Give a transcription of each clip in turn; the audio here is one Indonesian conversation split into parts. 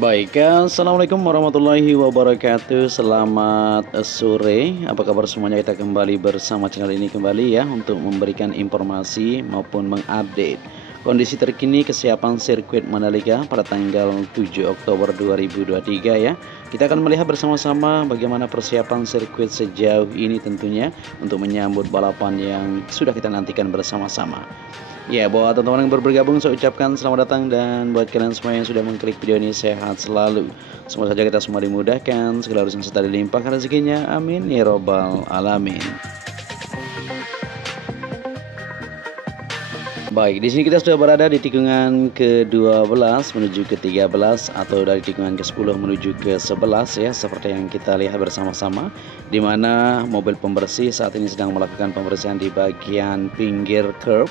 Baik, assalamualaikum warahmatullahi wabarakatuh. Selamat sore. Apa kabar semuanya? Kita kembali bersama channel ini kembali ya untuk memberikan informasi maupun mengupdate kondisi terkini kesiapan sirkuit Mandalika pada tanggal 7 Oktober 2023 ya. Kita akan melihat bersama-sama bagaimana persiapan sirkuit sejauh ini tentunya untuk menyambut balapan yang sudah kita nantikan bersama-sama. Ya, buat teman-teman yang baru bergabung saya ucapkan selamat datang, dan buat kalian semua yang sudah mengklik video ini sehat selalu. Semoga saja kita semua dimudahkan, segala urusan serta dilimpahkan rezekinya. Amin ya robbal alamin. Baik, di sini kita sudah berada di tikungan ke-12 menuju ke-13 atau dari tikungan ke-10 menuju ke-11 ya, seperti yang kita lihat bersama-sama, di mana mobil pembersih saat ini sedang melakukan pembersihan di bagian pinggir curb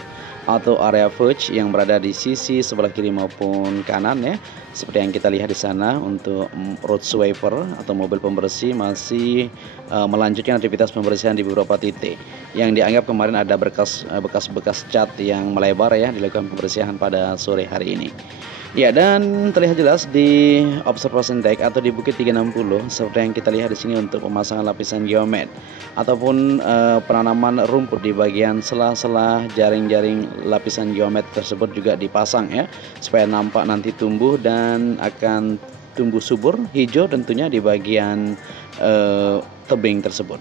atau area verge yang berada di sisi sebelah kiri maupun kanan ya. Seperti yang kita lihat di sana, untuk road sweeper atau mobil pembersih masih melanjutkan aktivitas pembersihan di beberapa titik yang dianggap kemarin ada bekas-bekas cat yang melebar ya, dilakukan pembersihan pada sore hari ini. Ya, dan terlihat jelas di observation deck atau di bukit 360 seperti yang kita lihat di sini untuk pemasangan lapisan geomet ataupun penanaman rumput di bagian sela-sela jaring-jaring lapisan geomet tersebut juga dipasang ya, supaya nampak nanti tumbuh dan akan tumbuh subur hijau tentunya di bagian tebing tersebut.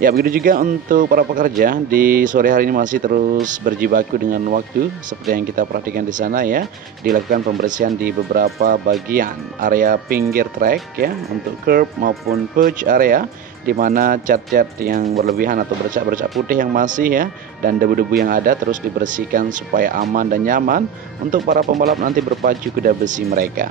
Ya, begitu juga untuk para pekerja di sore hari ini masih terus berjibaku dengan waktu seperti yang kita perhatikan di sana ya. Dilakukan pembersihan di beberapa bagian area pinggir track ya, untuk curb maupun verge area, di mana cat-cat yang berlebihan atau bercak-bercak putih yang masih ya, dan debu-debu yang ada terus dibersihkan supaya aman dan nyaman untuk para pembalap nanti berpacu kuda besi mereka.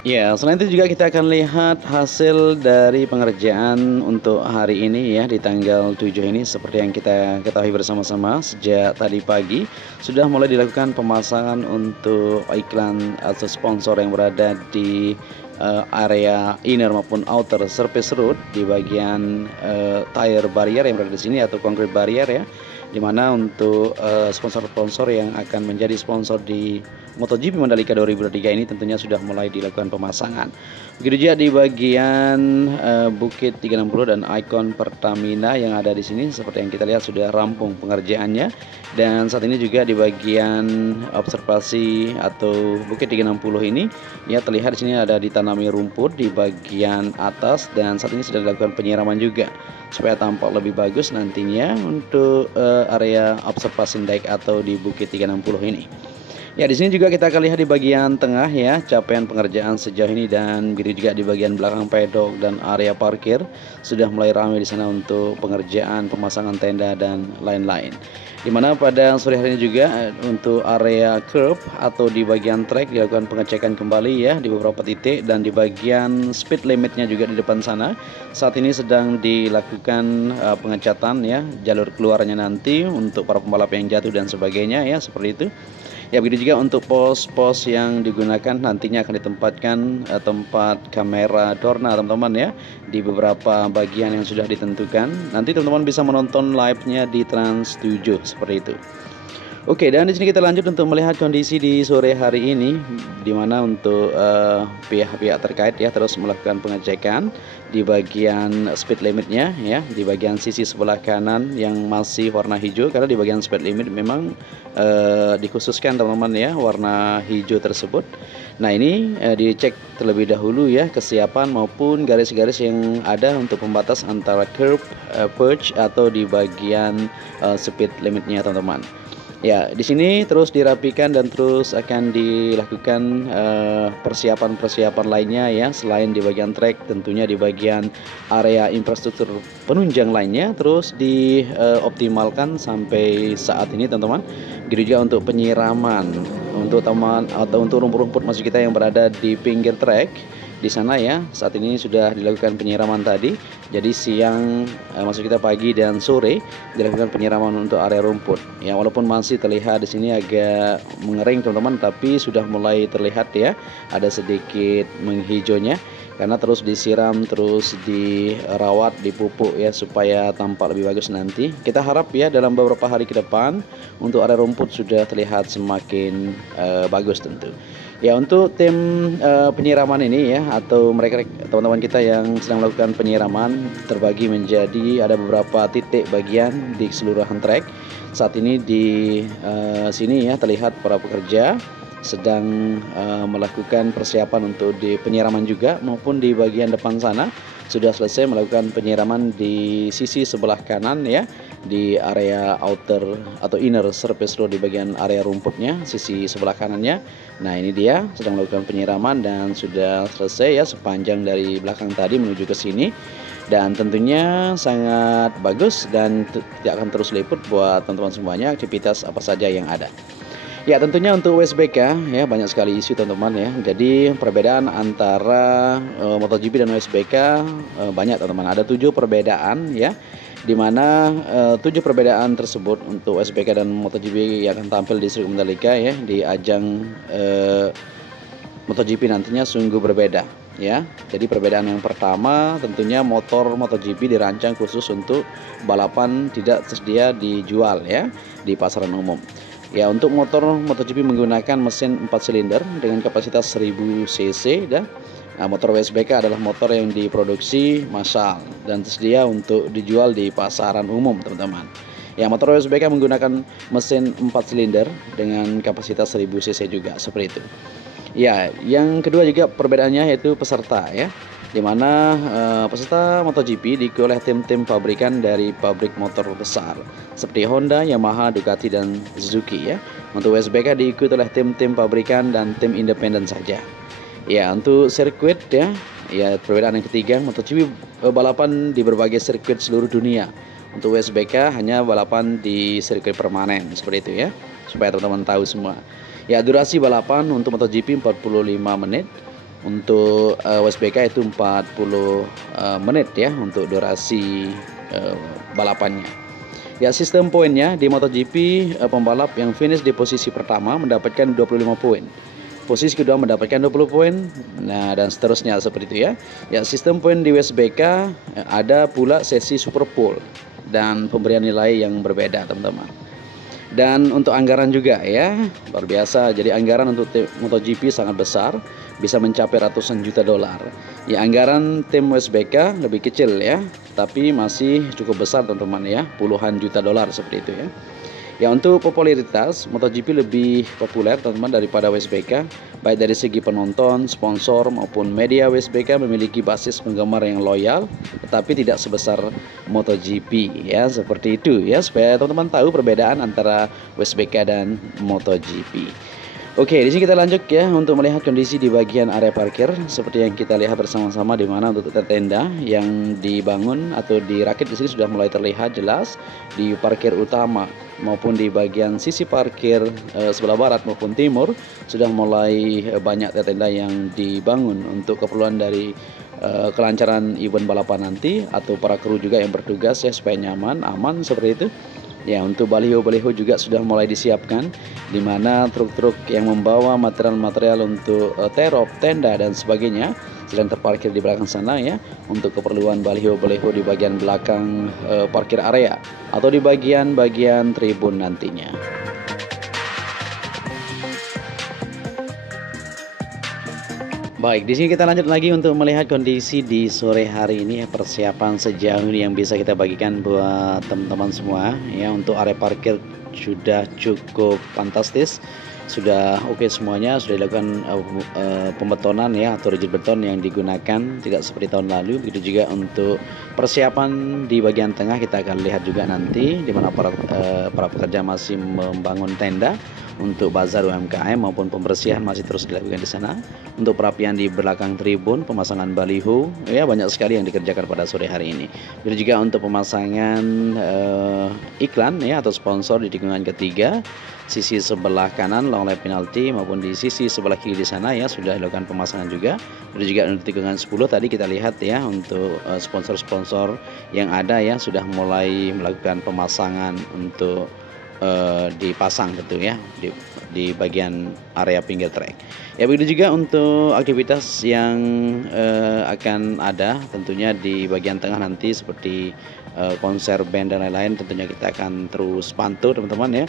Ya, selain itu juga kita akan lihat hasil dari pengerjaan untuk hari ini ya, di tanggal 7 ini. Seperti yang kita ketahui bersama-sama, sejak tadi pagi sudah mulai dilakukan pemasangan untuk iklan atau sponsor yang berada di area inner maupun outer surface road di bagian tire barrier yang berada di sini atau concrete barrier ya, dimana untuk sponsor-sponsor yang akan menjadi sponsor di MotoGP Mandalika 2023 ini tentunya sudah mulai dilakukan pemasangan. Begitu juga di bagian bukit 360 dan ikon Pertamina yang ada di sini, seperti yang kita lihat sudah rampung pengerjaannya. Dan saat ini juga di bagian observasi atau bukit 360 ini ya, terlihat di sini ada ditanami rumput di bagian atas, dan saat ini sudah dilakukan penyiraman juga supaya tampak lebih bagus nantinya untuk area observasi deck atau di bukit 360 ini. Ya, di sini juga kita akan lihat di bagian tengah ya, capaian pengerjaan sejauh ini, dan begitu juga di bagian belakang pedok dan area parkir sudah mulai ramai di sana untuk pengerjaan pemasangan tenda dan lain-lain. Dimana pada sore hari ini juga untuk area curb atau di bagian track dilakukan pengecekan kembali ya di beberapa titik, dan di bagian speed limitnya juga di depan sana saat ini sedang dilakukan pengecatan ya, jalur keluarnya nanti untuk para pembalap yang jatuh dan sebagainya ya, seperti itu. Ya, begitu juga untuk pos-pos yang digunakan nantinya akan ditempatkan tempat kamera Dorna teman-teman ya, di beberapa bagian yang sudah ditentukan. Nanti teman-teman bisa menonton live-nya di Trans 7 seperti itu. Oke, dan di sini kita lanjut untuk melihat kondisi di sore hari ini, di mana untuk pihak-pihak terkait ya terus melakukan pengecekan di bagian speed limitnya ya, di bagian sisi sebelah kanan yang masih warna hijau, karena di bagian speed limit memang dikhususkan teman-teman ya warna hijau tersebut. Nah, ini dicek terlebih dahulu ya kesiapan maupun garis-garis yang ada untuk pembatas antara curb, verge atau di bagian speed limitnya teman-teman. Ya, di sini terus dirapikan dan terus akan dilakukan persiapan-persiapan lainnya ya, selain di bagian track tentunya di bagian area infrastruktur penunjang lainnya terus dioptimalkan sampai saat ini teman-teman. Begitu juga untuk penyiraman untuk taman atau untuk rumput-rumput maksud kita yang berada di pinggir trek di sana ya. Saat ini sudah dilakukan penyiraman tadi. Jadi siang maksud kita pagi dan sore dilakukan penyiraman untuk area rumput. Ya, walaupun masih terlihat di sini agak mengering teman-teman, tapi sudah mulai terlihat ya ada sedikit menghijaunya karena terus disiram, terus dirawat, dipupuk ya supaya tampak lebih bagus nanti. Kita harap ya dalam beberapa hari ke depan untuk area rumput sudah terlihat semakin bagus tentu. Ya, untuk tim penyiraman ini ya atau mereka teman-teman kita yang sedang melakukan penyiraman terbagi menjadi ada beberapa titik bagian di keseluruhan trek. Saat ini di sini ya terlihat para pekerja sedang melakukan persiapan untuk di penyiraman juga, maupun di bagian depan sana sudah selesai melakukan penyiraman di sisi sebelah kanan ya, di area outer atau inner surface road, di bagian area rumputnya sisi sebelah kanannya. Nah, ini dia sedang melakukan penyiraman dan sudah selesai ya sepanjang dari belakang tadi menuju ke sini. Dan tentunya sangat bagus dan tidak akan terus liput buat teman-teman semuanya aktivitas apa saja yang ada. Ya, tentunya untuk WSBK ya banyak sekali isu teman-teman ya. Jadi perbedaan antara MotoGP dan WSBK banyak teman-teman. Ada 7 perbedaan ya, dimana 7 perbedaan tersebut untuk WSBK dan MotoGP yang akan tampil di sirkuit Mandalika ya di ajang MotoGP nantinya sungguh berbeda ya. Jadi perbedaan yang pertama tentunya motor MotoGP dirancang khusus untuk balapan, tidak tersedia dijual ya di pasaran umum. Ya, untuk motor MotoGP menggunakan mesin 4 silinder dengan kapasitas 1000 cc dan motor WSBK adalah motor yang diproduksi massal dan tersedia untuk dijual di pasaran umum teman-teman. Ya, motor WSBK menggunakan mesin 4 silinder dengan kapasitas 1000 cc juga seperti itu. Ya, yang kedua juga perbedaannya yaitu peserta ya, di mana peserta MotoGP diikuti oleh tim-tim pabrikan dari pabrik motor besar seperti Honda, Yamaha, Ducati, dan Suzuki ya. Untuk WSBK diikuti oleh tim-tim pabrikan dan tim independen saja. Ya, untuk sirkuit ya, perbedaan yang ketiga, MotoGP balapan di berbagai sirkuit seluruh dunia. Untuk WSBK hanya balapan di sirkuit permanen seperti itu ya, supaya teman-teman tahu semua. Ya, durasi balapan untuk MotoGP 45 menit. Untuk WSBK itu 40 menit ya untuk durasi balapannya. Ya, sistem poinnya di MotoGP pembalap yang finish di posisi pertama mendapatkan 25 poin. Posisi kedua mendapatkan 20 poin. Nah, dan seterusnya seperti itu ya. Ya, sistem poin di WSBK ada pula sesi Super Pole dan pemberian nilai yang berbeda, teman-teman. Dan untuk anggaran juga ya, luar biasa. Jadi anggaran untuk tim MotoGP sangat besar, bisa mencapai ratusan juta dolar. Ya, anggaran tim WSBK lebih kecil ya, tapi masih cukup besar teman-teman ya, puluhan juta dolar seperti itu ya. Ya, untuk popularitas MotoGP lebih populer teman-teman daripada WSBK, baik dari segi penonton, sponsor maupun media. WSBK memiliki basis penggemar yang loyal, tetapi tidak sebesar MotoGP ya, seperti itu ya, supaya teman-teman tahu perbedaan antara WSBK dan MotoGP. Oke, di sini kita lanjut ya untuk melihat kondisi di bagian area parkir seperti yang kita lihat bersama-sama, di mana untuk tenda yang dibangun atau dirakit di sini sudah mulai terlihat jelas di parkir utama maupun di bagian sisi parkir sebelah barat maupun timur sudah mulai banyak tenda yang dibangun untuk keperluan dari kelancaran event balapan nanti atau para kru juga yang bertugas ya, supaya nyaman, aman seperti itu. Ya, untuk baliho-baliho juga sudah mulai disiapkan, di mana truk-truk yang membawa material-material untuk terop, tenda dan sebagainya sedang terparkir di belakang sana ya, untuk keperluan baliho-baliho di bagian belakang parkir area atau di bagian-bagian tribun nantinya. Baik, di sini kita lanjut lagi untuk melihat kondisi di sore hari ini ya, persiapan sejauh ini yang bisa kita bagikan buat teman-teman semua ya. Untuk area parkir sudah cukup fantastis, sudah oke semuanya, sudah dilakukan pembetonan ya atau rigid beton yang digunakan, tidak seperti tahun lalu. Begitu juga untuk persiapan di bagian tengah, kita akan lihat juga nanti di mana para pekerja masih membangun tenda Untuk bazar UMKM maupun pembersihan masih terus dilakukan di sana. Untuk perapian di belakang tribun, pemasangan baliho, ya banyak sekali yang dikerjakan pada sore hari ini. Jadi juga untuk pemasangan iklan ya atau sponsor di tikungan ketiga, sisi sebelah kanan long lap penalti maupun di sisi sebelah kiri di sana ya sudah dilakukan pemasangan juga. Jadi juga untuk tikungan 10 tadi kita lihat ya untuk sponsor-sponsor yang ada ya sudah mulai melakukan pemasangan untuk dipasang gitu ya di bagian area pinggir trek. Ya begitu juga untuk aktivitas yang akan ada tentunya di bagian tengah nanti seperti konser band dan lain-lain, tentunya kita akan terus pantau teman-teman ya.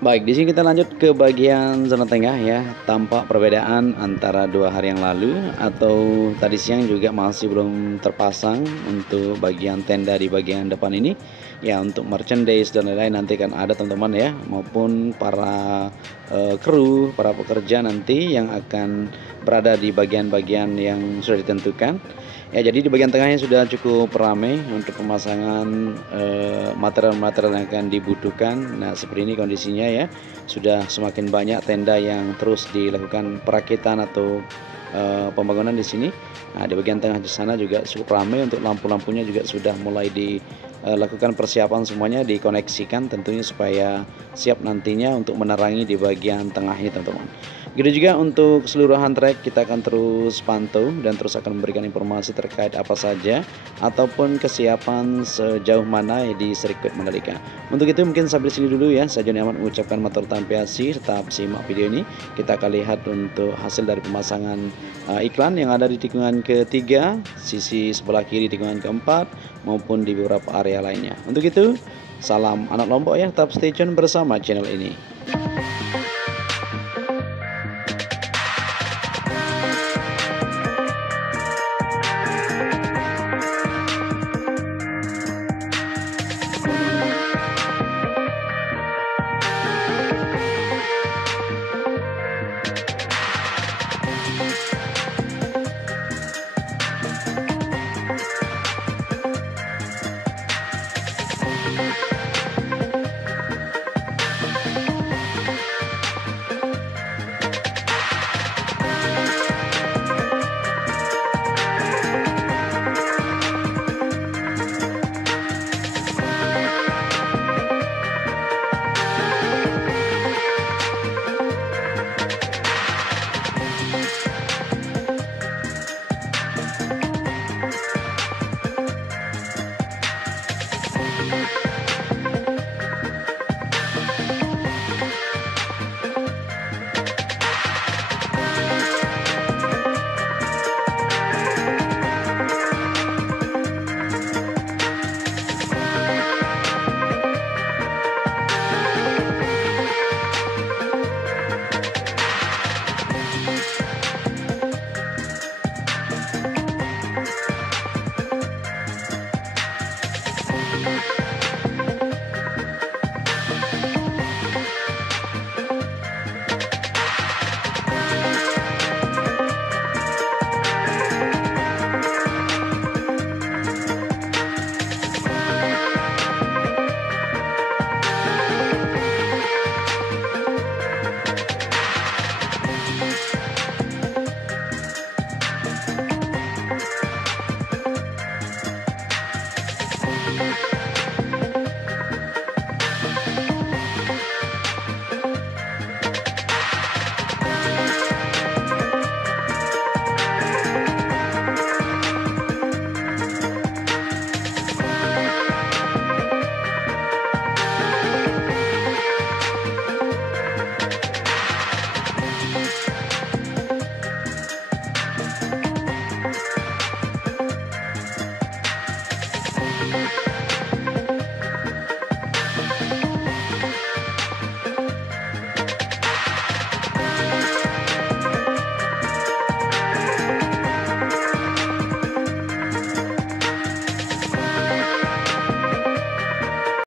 Baik, di sini kita lanjut ke bagian zona tengah ya. Tampak perbedaan antara 2 hari yang lalu atau tadi siang juga masih belum terpasang untuk bagian tenda di bagian depan ini. Ya, untuk merchandise dan lain-lain nanti kan ada teman-teman ya, maupun para kru, para pekerja nanti yang akan berada di bagian-bagian yang sudah ditentukan. Ya, jadi di bagian tengahnya sudah cukup ramai untuk pemasangan material-material yang akan dibutuhkan. Nah, seperti ini kondisinya ya. Sudah semakin banyak tenda yang terus dilakukan perakitan atau pembangunan di sini. Nah, di bagian tengah di sana juga cukup ramai untuk lampu-lampunya juga sudah mulai dilakukan persiapan semuanya, dikoneksikan tentunya supaya siap nantinya untuk menerangi di bagian tengah ini teman-teman. Gitu juga untuk keseluruhan trek kita akan terus pantau dan terus akan memberikan informasi terkait apa saja ataupun kesiapan sejauh mana di sirkuit Mandalika. Untuk itu mungkin sampai sini dulu ya. Saya Joni Ahmad mengucapkan matur tampiasi, tetap simak video ini. Kita akan lihat untuk hasil dari pemasangan iklan yang ada di tikungan ketiga, sisi sebelah kiri tikungan keempat maupun di beberapa area lainnya. Untuk itu salam anak Lombok ya, tetap stay tune bersama channel ini.